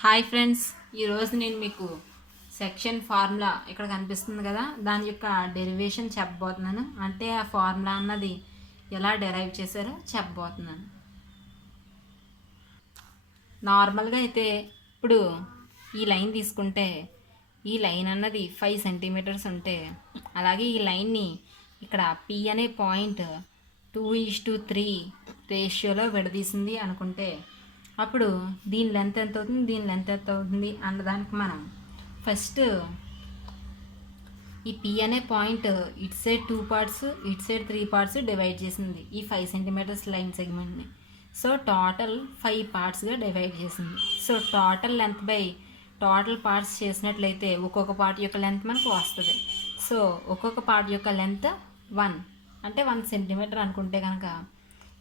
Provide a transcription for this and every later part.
Hi friends, ఈరోజు నేను మీకు సెక్షన్ ఫార్ములా ఇక్కడ కనిపిస్తుంది కదా, దాని యొక్క డెరివేషన్ చెప్పబోతున్నాను. అంటే ఆ ఫార్ములా అన్నది ఎలా డెరైవ్ చేశారో చెప్పబోతున్నాను. నార్మల్గా అయితే ఇప్పుడు ఈ లైన్ తీసుకుంటే ఈ లైన్ అన్నది 5 సెంటీమీటర్స్ ఉంటే, అలాగే ఈ లైన్ని ఇక్కడ పి అనే పాయింట్ 2:3 రేషియోలో విడదీసింది అనుకుంటే, అప్పుడు దీని లెంత్ ఎంత అవుతుంది, దీని లెంత్ ఎంత అవుతుంది అన్నదానికి మనం ఫస్ట్ ఈ పి అనే పాయింట్ ఇటు సైడ్ 2 పార్ట్స్, ఇటు సైడ్ 3 పార్ట్స్ డివైడ్ చేసింది ఈ 5 సెంటీమీటర్స్ లైన్ సెగ్మెంట్ని. సో టోటల్ 5 పార్ట్స్గా డివైడ్ చేసింది. So total length by total parts చేసినట్లయితే ఒక్కొక్క పార్ట్ యొక్క లెంత్ మనకు వస్తుంది. సో ఒక్కొక్క పార్ట్ యొక్క లెంత్ 1 అంటే 1 సెంటీమీటర్ అనుకుంటే కనుక,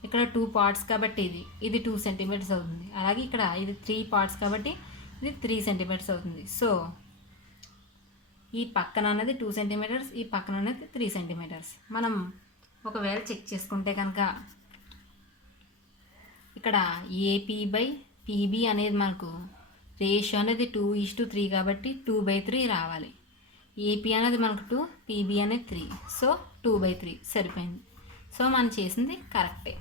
ఇక్కడ 2 పార్ట్స్ కాబట్టి ఇది 2 సెంటీమీటర్స్ అవుతుంది. అలాగే ఇక్కడ ఇది 3 పార్ట్స్ కాబట్టి ఇది 3 సెంటీమీటర్స్ అవుతుంది. సో ఈ పక్కన అనేది 2 సెంటీమీటర్స్, ఈ పక్కన అనేది 3 సెంటీమీటర్స్. మనం ఒకవేళ చెక్ చేసుకుంటే కనుక ఇక్కడ ఏపీ బై పీబీ అనేది మనకు రేషియో అనేది 2:3 కాబట్టి 2/3 రావాలి. ఏపీ అనేది మనకు 2, పీబీ అనేది 3, సో 2/3 సరిపోయింది. సో మనం చేసింది కరెక్టే.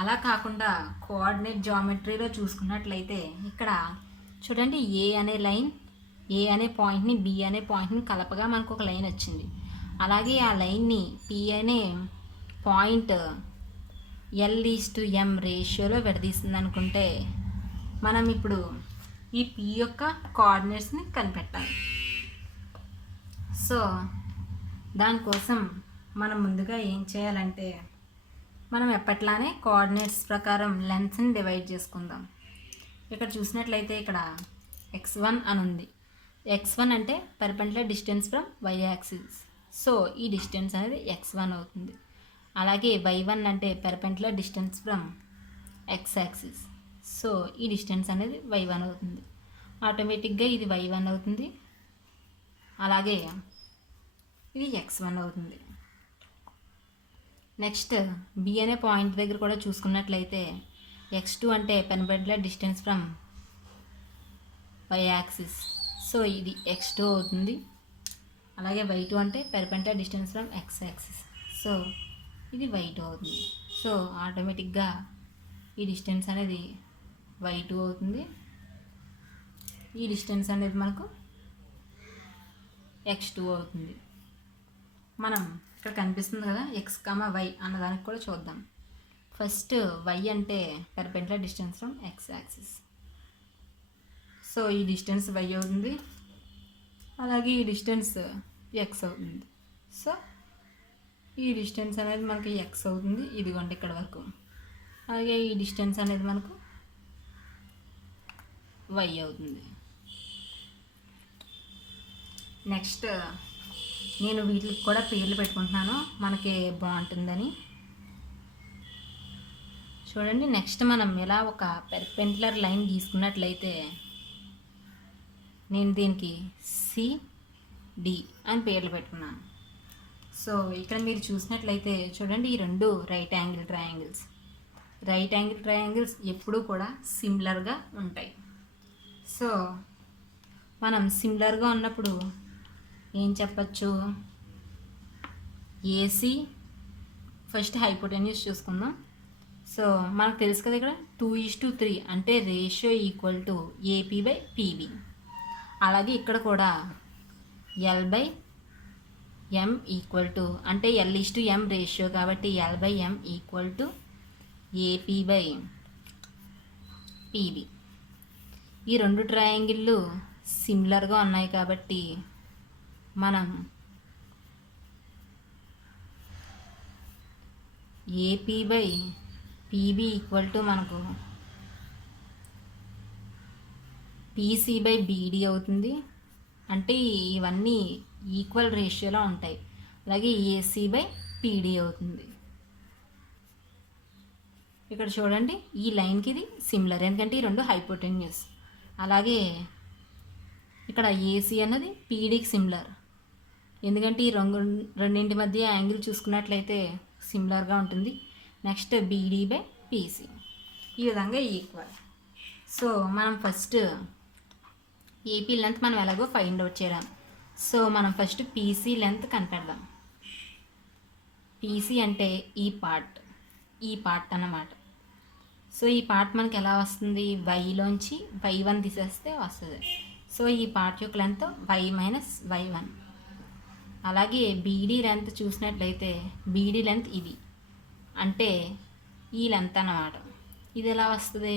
అలా కాకుండా కోఆర్డినేట్ జామెట్రీలో చూసుకున్నట్లయితే ఇక్కడ చూడండి, ఏ అనే లైన్ ఏ అనే పాయింట్ని బి అనే పాయింట్ని కలపగా మనకు ఒక లైన్ వచ్చింది. అలాగే ఆ లైన్ని పి అనే పాయింట్ L:M రేషియోలో విడదీస్తుంది అనుకుంటే, మనం ఇప్పుడు ఈ పి యొక్క కోఆర్డినేట్స్ని కనిపెట్టాలి. సో దానికోసం మనం ముందుగా ఏం చేయాలంటే, మనం ఎప్పట్లానే కోఆర్డినేట్స్ ప్రకారం లెంత్స్ని డివైడ్ చేసుకుందాం. ఇక్కడ చూసినట్లయితే ఇక్కడ x1 అని ఉంది. x1 అంటే perpendicular distance from y axis. So ఈ డిస్టెన్స్ అనేది x1 అవుతుంది. అలాగే y1 అంటే perpendicular distance from x axis. So ఈ డిస్టెన్స్ అనేది y1 అవుతుంది. ఆటోమేటిక్గా ఇది y1 అవుతుంది. అలాగే ఇది x1 అవుతుంది. నెక్స్ట్ బి అనే పాయింట్ దగ్గర కూడా చూసుకున్నట్లయితే x2 అంటే perpendicular distance from y axis. So ఇది x2 అవుతుంది. అలాగే y2 అంటే perpendicular distance from x axis. So ఇది y2 అవుతుంది. సో ఆటోమేటిక్గా ఈ డిస్టెన్స్ అనేది y2 అవుతుంది. ఈ డిస్టెన్స్ అనేది మనకు x2 అవుతుంది. మనం ఇక్కడ కనిపిస్తుంది కదా x, y అన్నదానికి కూడా చూద్దాం. ఫస్ట్ y అంటే perpendicular distance from x axis. So ఈ డిస్టెన్స్ y అవుతుంది. అలాగే ఈ డిస్టెన్స్ x అవుతుంది. సో ఈ డిస్టెన్స్ అనేది మనకి x అవుతుంది, ఇదిగోండి ఇక్కడ వరకు. అలాగే ఈ డిస్టెన్స్ అనేది మనకు y అవుతుంది. నెక్స్ట్ నేను వీటికి కూడా పేర్లు పెట్టుకుంటున్నాను మనకి బాగుంటుందని. చూడండి, నెక్స్ట్ మనం ఇలా ఒక పర్పెండిక్యులర్ లైన్ గీసుకున్నట్లయితే నేను దీనికి CD అని పేర్లు పెట్టుకున్నాను. సో ఇక్కడ మీరు చూసినట్లయితే చూడండి, ఈ రెండు రైట్ యాంగిల్ ట్రయాంగిల్స్ ఎప్పుడూ కూడా సిమిలర్గా ఉంటాయి. సో మనం సిమిలర్గా ఉన్నప్పుడు ఏం చెప్పచ్చు, ఏసీ ఫస్ట్ హైపోటెన్యూస్ చూసుకుందాం. సో మనకు తెలుసు కదా, ఇక్కడ 2:3 అంటే ratio equal to AP by PB. అలాగే ఇక్కడ కూడా L/M ఈక్వల్ టు అంటే L:M రేషియో కాబట్టి L/M equal to AP by PB. ఈ రెండు ట్రయాంగిళ్ళు సిమిలర్గా ఉన్నాయి కాబట్టి మనం AP by PB equal to మనకు పీసీ బై బీడీ అవుతుంది. అంటే ఇవన్నీ ఈక్వల్ రేషియోలో ఉంటాయి. అలాగే ఏసీ బై పీడీ అవుతుంది. ఇక్కడ చూడండి, ఈ లైన్కి ఇది సిమిలర్ ఎందుకంటే ఈ రెండు హైపోటెన్యూస్. అలాగే ఇక్కడ ఏసీ అన్నది పీడీకి సిమిలర్ ఎందుకంటే ఈ రెండింటి మధ్య యాంగిల్ చూసుకున్నట్లయితే సిమిలర్గా ఉంటుంది. నెక్స్ట్ బీడీ బై పీసీ ఈ విధంగా ఈక్వల్. సో మనం ఫస్ట్ ఏపీ లెంత్ మనం ఎలాగో ఫైండ్ అవుట్ చేయడం. సో మనం ఫస్ట్ పీసీ లెంత్ కనిపెడదాం. పీసీ అంటే ఈ పార్ట్ అన్నమాట. సో ఈ పార్ట్ మనకి ఎలా వస్తుంది, వైలోంచి y1 తీసేస్తే వస్తుంది. సో ఈ పార్ట్ యొక్క లెంత్ y మైనస్ y1. అలాగే బీడీ లెంత్ చూసినట్లయితే బీడీ లెంత్ ఇది, అంటే ఈ లెంత్ అన్నమాట. ఇది ఎలా వస్తుంది,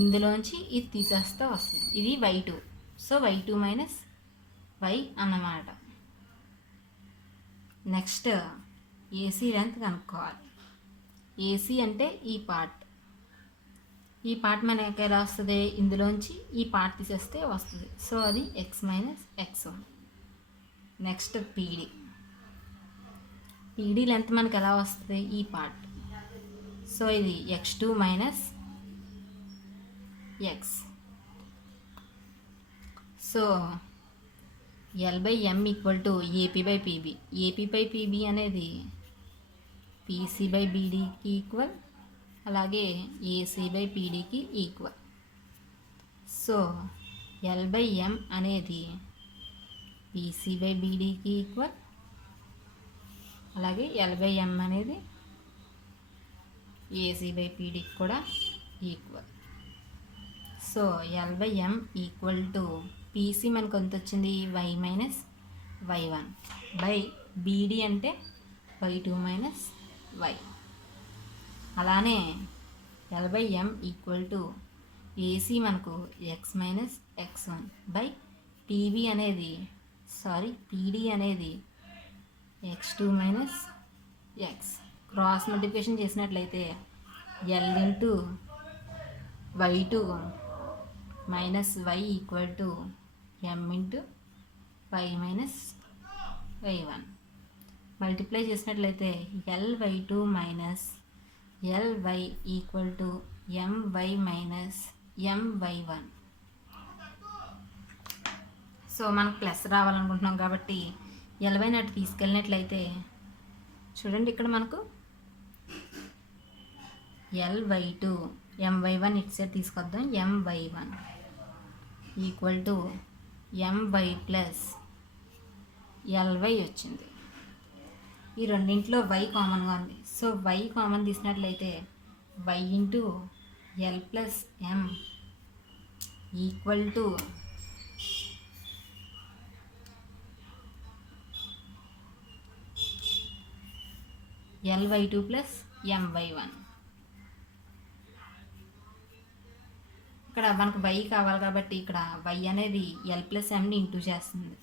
ఇందులోంచి ఇది తీసేస్తే వస్తుంది. ఇది y2. So y2 minus y అన్నమాట. నెక్స్ట్ ఏసీ లెంత్ కనుక్కోవాలి. ఏసీ అంటే ఈ పార్ట్ మనకి ఎలా వస్తుంది, ఇందులోంచి ఈ పార్ట్ తీసేస్తే వస్తుంది. సో అది x minus x1. Next PD length మనకి ఎలా వస్తుంది, ఈ పార్ట్. సో ఇది x2 minus x. So L/M equal to AP/PB. AP/PB అనేది PC/BDకి ఈక్వల్, అలాగే AC/PDకి ఈక్వల్. సో L/M అనేది PC/BDకి ఈక్వల్, అలాగే L/M అనేది AC/PDకి కూడా equal. So L/M equal to PC మనకు ఎంత వచ్చింది, y minus y1 by BD అంటే y2 మైనస్ y. అలానే L/M ఈక్వల్ టు AC మనకు x minus x1 by PD అనేది x2 minus x. Cross multiplication చేసినట్లయితే L into y2 minus y equal to m into y minus y1. Multiply చేసినట్లయితే Ly2 minus Ly equal to my minus my1. So మనకు plus రావాలనుకుంటున్నాం కాబట్టి Ly అటు తీసుకెళ్ళినట్లయితే చూడండి, ఇక్కడ మనకు Ly2 my1 ఇటు side తీసుకొద్దాం, my1 equal to my plus Ly వచ్చింది. ఈ రెండింటిలో y కామన్గా ఉంది. సో y కామన్ తీసినట్లయితే y into L plus m equal to Ly2 plus my1. ఇక్కడ మనకు y కావాలి కాబట్టి ఇక్కడ y అనేది L ప్లస్ mని ఇంటూ చేస్తుంది.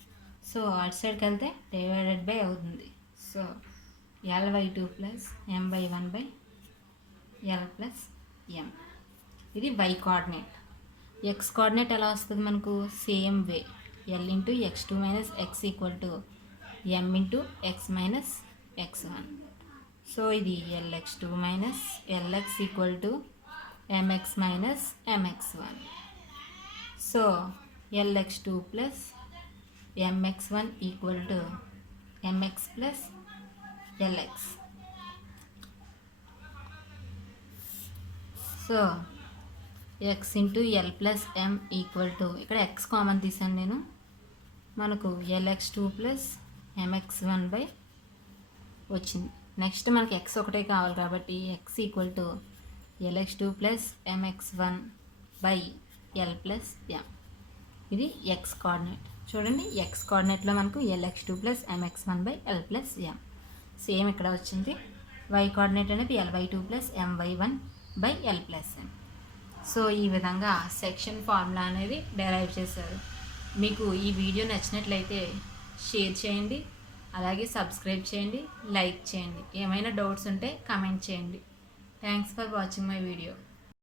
సో అటు సైడ్కి వెళ్తే డివైడెడ్ బై అవుతుంది. So Ly2 plus my1 by L plus m. ఇది y కోఆర్డినేట్. x కోఆర్డినేట్ ఎలా వస్తుంది మనకు, same way L into x2 minus x equal to m into x minus x1. So ఇది Lx2 minus Lx equal to mx minus mx1. So Lx2 plus mx1 equal to mx plus Lx. So x into L plus m equal to, ఇక్కడ x common తీసాను నేను, మనకు Lx2 plus mx1 by వచ్చింది. Next మనకి x ఒకటే కావాలి కాబట్టి x equal to Lx2 plus mx1 by L plus m. ఇది x కోఆర్డినేట్. చూడండి, x కోఆర్డినేట్లో మనకు Lx2 plus mx1 by L plus m. Same ఇక్కడ వచ్చింది. y కోఆర్డినేట్ అనేది Ly2 plus my1 by L plus m. So ఈ విధంగా section formula అనేది derive చేశారు. మీకు ఈ వీడియో నచ్చినట్లయితే షేర్ చేయండి, అలాగే సబ్స్క్రైబ్ చేయండి, లైక్ చేయండి. ఏమైనా డౌట్స్ ఉంటే కామెంట్ చేయండి. Thanks for watching my video.